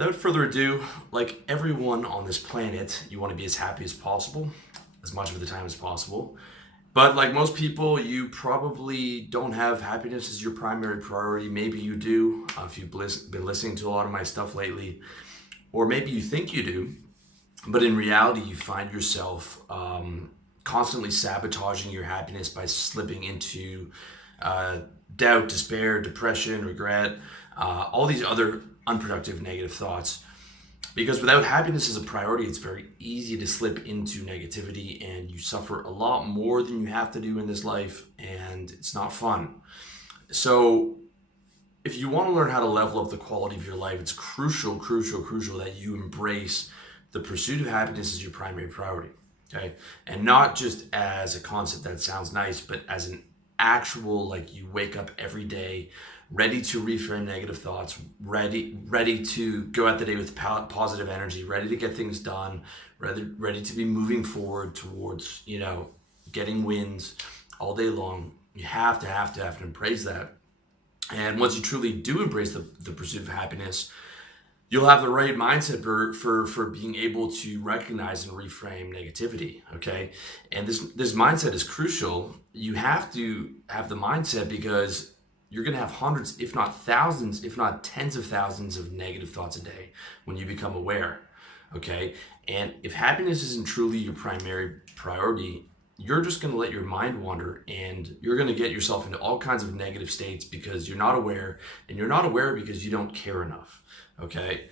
Without further ado, like everyone on this planet, you want to be as happy as possible, as much of the time as possible. But like most people, you probably don't have happiness as your primary priority. Maybe you do, if you've been listening to a lot of my stuff lately, or maybe you think you do, but in reality, you find yourself constantly sabotaging your happiness by slipping into uh, doubt, despair, depression, regret, all these other unproductive negative thoughts. Because without happiness as a priority, it's very easy to slip into negativity and you suffer a lot more than you have to do in this life, and it's not fun. So, if you want to learn how to level up the quality of your life, it's crucial that you embrace the pursuit of happiness as your primary priority. Okay. And not just as a concept that sounds nice, but as an actual, like, you wake up every day ready to reframe negative thoughts, ready to go out the day with positive energy, ready to get things done, ready to be moving forward towards, getting wins all day long. You have to embrace that. And once you truly do embrace the pursuit of happiness, you'll have the right mindset for being able to recognize and reframe negativity. Okay. And this mindset is crucial. You have to have the mindset because you're going to have hundreds, if not thousands, if not tens of thousands of negative thoughts a day when you become aware. Okay. And if happiness isn't truly your primary priority, you're just going to let your mind wander and you're going to get yourself into all kinds of negative states because you're not aware, and you're not aware because you don't care enough. Okay.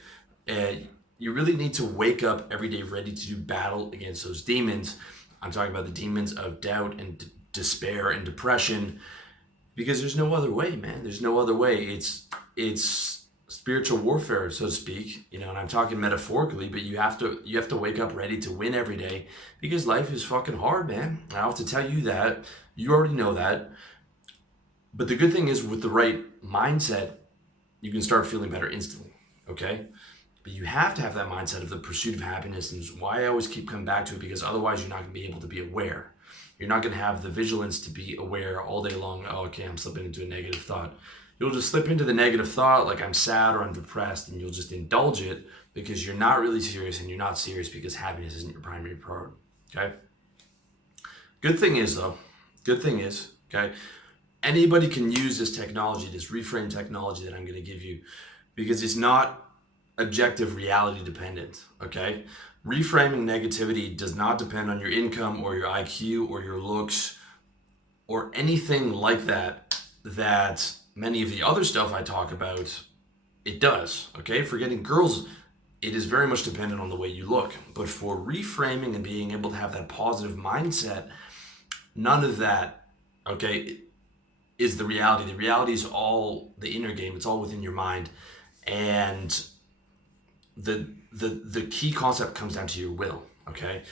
And you really need to wake up every day ready to do battle against those demons. I'm talking about the demons of doubt and despair and depression, because there's no other way, man. There's no other way. It's spiritual warfare, so to speak, and I'm talking metaphorically, but you have to wake up ready to win every day, because life is fucking hard, man. I don't have to tell you that. You already know that. But the good thing is, with the right mindset, you can start feeling better instantly. Okay? But you have to have that mindset of the pursuit of happiness, and it's why I always keep coming back to it, because otherwise you're not going to be able to be aware. You're not going to have the vigilance to be aware all day long. Oh, okay, I'm slipping into a negative thought. You'll just slip into the negative thought like I'm sad or I'm depressed, and you'll just indulge it because you're not really serious, and you're not serious because happiness isn't your primary priority. Okay? Good thing is, okay, anybody can use this technology, this reframe technology that I'm going to give you, because it's not objective reality dependent. Okay? Reframing negativity does not depend on your income or your IQ or your looks or anything like that many of the other stuff I talk about, it does. Okay? For getting girls, it is very much dependent on the way you look. But for reframing and being able to have that positive mindset, none of that, okay, is the reality. The reality is all the inner game. It's all within your mind. And the key concept comes down to your will. Okay?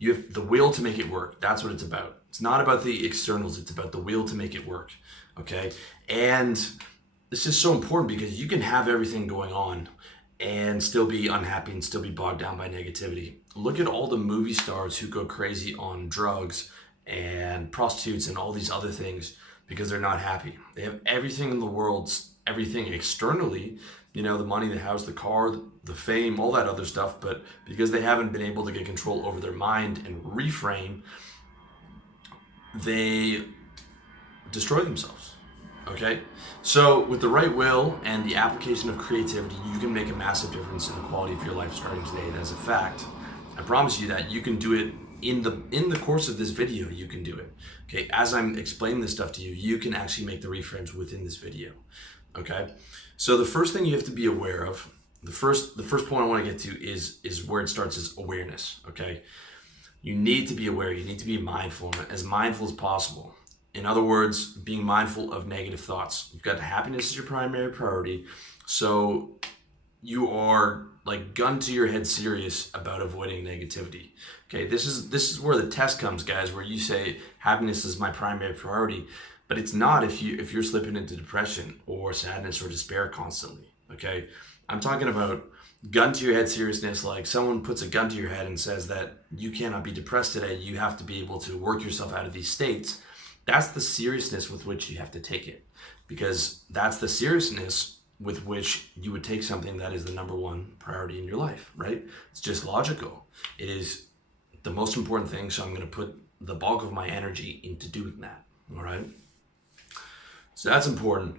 You have the will to make it work. That's what it's about. It's not about the externals. It's about the will to make it work. Okay? And this is so important because you can have everything going on and still be unhappy and still be bogged down by negativity. Look at all the movie stars who go crazy on drugs and prostitutes and all these other things because they're not happy. They have everything in the world, everything externally, the money, the house, the car, the fame, all that other stuff, but because they haven't been able to get control over their mind and reframe, they destroy themselves. Okay? So with the right will and the application of creativity, you can make a massive difference in the quality of your life starting today. That's a fact. I promise you that you can do it in the course of this video. You can do it. Okay? As I'm explaining this stuff to you, you can actually make the reframes within this video. Okay? So the first thing you have to be aware of, the first point I want to get to is where it starts, is awareness. Okay? You need to be aware. You need to be mindful as possible. In other words, being mindful of negative thoughts. You've got happiness as your primary priority, so you are like gun to your head serious about avoiding negativity. Okay, this is where the test comes, guys, where you say happiness is my primary priority, but it's not if you're slipping into depression or sadness or despair constantly. Okay, I'm talking about gun to your head seriousness, like someone puts a gun to your head and says that you cannot be depressed today, you have to be able to work yourself out of these states. That's the seriousness with which you have to take it, because that's the seriousness with which you would take something that is the number one priority in your life, right? It's just logical. It is the most important thing, so I'm going to put the bulk of my energy into doing that, all right? So that's important.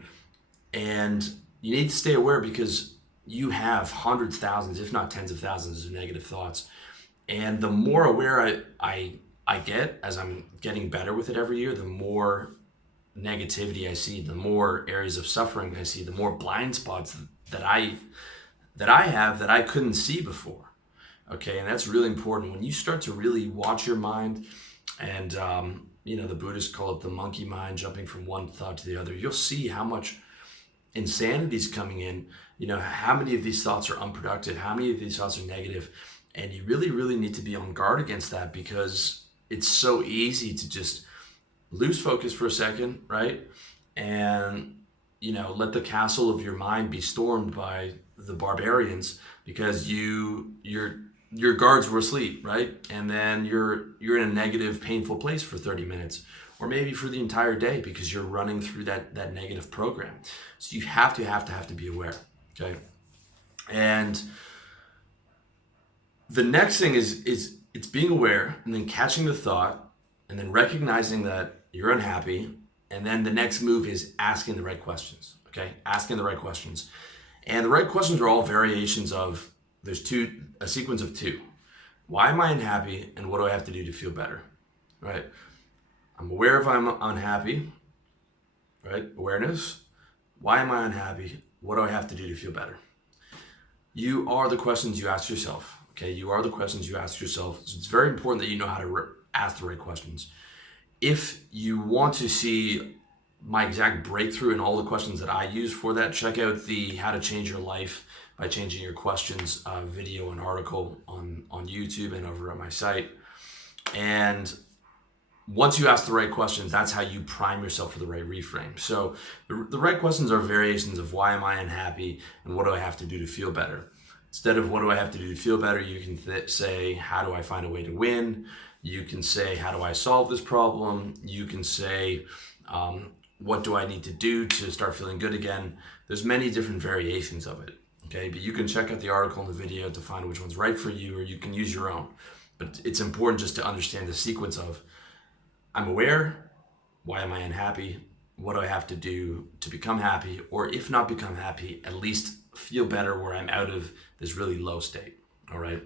And you need to stay aware because you have hundreds, thousands, if not tens of thousands of negative thoughts. And the more aware I get as I'm getting better with it every year, the more negativity I see, the more areas of suffering I see, the more blind spots that I have that I couldn't see before. Okay, and that's really important. When you start to really watch your mind, and the Buddhists call it the monkey mind, jumping from one thought to the other, you'll see how much insanity is coming in. How many of these thoughts are unproductive, how many of these thoughts are negative, and you really, really need to be on guard against that because it's so easy to just lose focus for a second, right? And let the castle of your mind be stormed by the barbarians because your guards were asleep, right? And then you're in a negative, painful place for 30 minutes, or maybe for the entire day because you're running through that negative program. So you have to be aware, okay? And the next thing is it's being aware and then catching the thought and then recognizing that you're unhappy. And then the next move is asking the right questions, okay? Asking the right questions. And the right questions are all variations of, a sequence of two. Why am I unhappy and what do I have to do to feel better, right? I'm aware if I'm unhappy, right? Awareness. Why am I unhappy? What do I have to do to feel better? You are the questions you ask yourself, okay? You are the questions you ask yourself. So it's very important that you know how to ask the right questions. If you want to see my exact breakthrough in all the questions that I use for that, check out the How to Change Your Life by Changing Your Questions video and article on YouTube and over at my site. And once you ask the right questions, that's how you prime yourself for the right reframe. So the right questions are variations of why am I unhappy and what do I have to do to feel better. Instead of what do I have to do to feel better, you can say, how do I find a way to win? You can say, how do I solve this problem? You can say, what do I need to do to start feeling good again? There's many different variations of it, okay? But you can check out the article and the video to find which one's right for you, or you can use your own. But it's important just to understand the sequence of, I'm aware, why am I unhappy? What do I have to do to become happy? Or if not become happy, at least feel better where I'm out of this really low state, all right?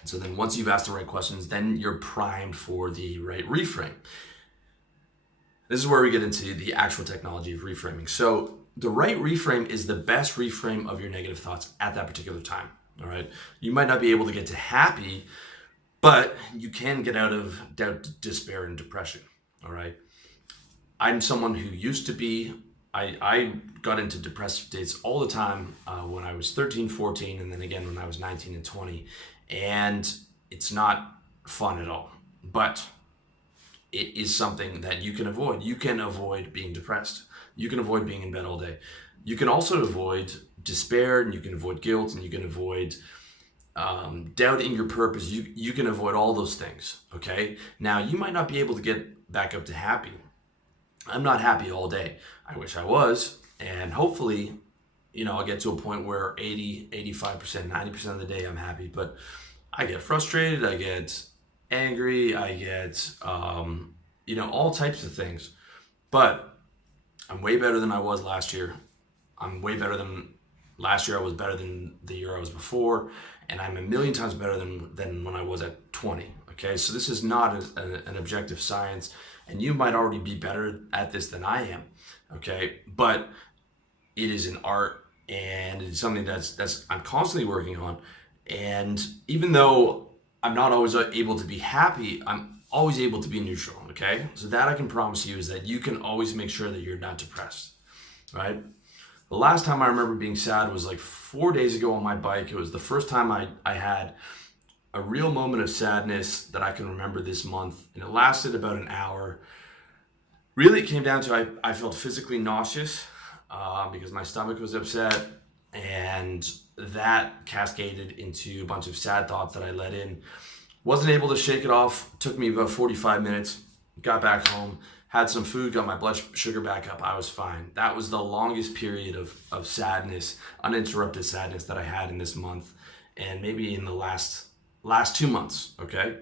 And so then once you've asked the right questions, then you're primed for the right reframe. This is where we get into the actual technology of reframing. So the right reframe is the best reframe of your negative thoughts at that particular time, all right? You might not be able to get to happy, but you can get out of doubt, despair, and depression, all right? I'm someone who used to be, I got into depressive states all the time when I was 13, 14, and then again when I was 19 and 20. And it's not fun at all, but it is something that you can avoid. You can avoid being depressed. You can avoid being in bed all day. You can also avoid despair, and you can avoid guilt, and you can avoid doubting your purpose. You can avoid all those things, okay? Now, you might not be able to get back up to happy. I'm not happy all day. I wish I was, and hopefully, I'll get to a point where 80, 85%, 90% of the day I'm happy, but I get frustrated, I get angry, I get, all types of things. But I'm way better than I was last year. I'm way better than last year. I was better than the year I was before, and I'm a million times better than when I was at 20, okay? So this is not an objective science, and you might already be better at this than I am, okay? But it is an art, and it's something that's I'm constantly working on. And even though I'm not always able to be happy, I'm always able to be neutral, okay? So that I can promise you is that you can always make sure that you're not depressed, right? The last time I remember being sad was like 4 days ago on my bike. It was the first time I had a real moment of sadness that I can remember this month, and it lasted about an hour. Really, it came down to I felt physically nauseous because my stomach was upset, and that cascaded into a bunch of sad thoughts that I let in. Wasn't able to shake it off. It took me about 45 minutes. Got back home, had some food, got my blood sugar back up, I was fine. That was the longest period of sadness, uninterrupted sadness that I had in this month, and maybe in the last 2 months. Okay,